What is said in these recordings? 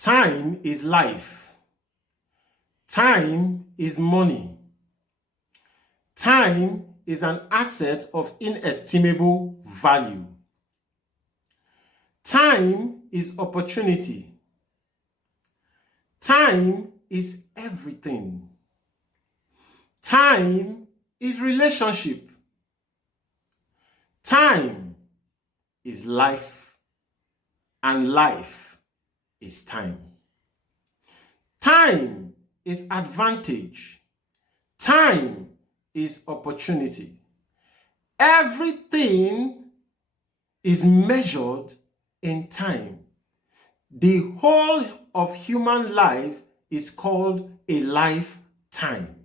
Time is life. Time is money. Time is an asset of inestimable value. Time is opportunity. Time is everything. Time is relationship. Time is life, and life is time. Time is advantage. Time is opportunity. Everything is measured in time. The whole of human life is called a lifetime.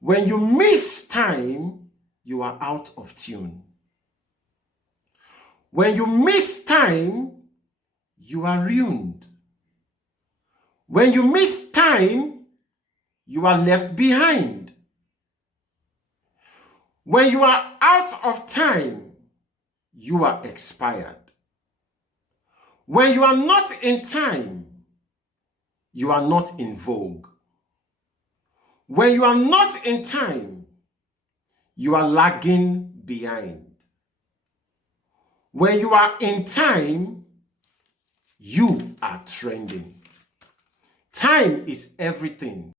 When you miss time, you are out of tune. When you miss time, you are ruined. When you miss time, you are left behind. When you are out of time, you are expired. When you are not in time, you are not in vogue. When you are not in time, you are lagging behind. When you are in time, you are trending. Time is everything.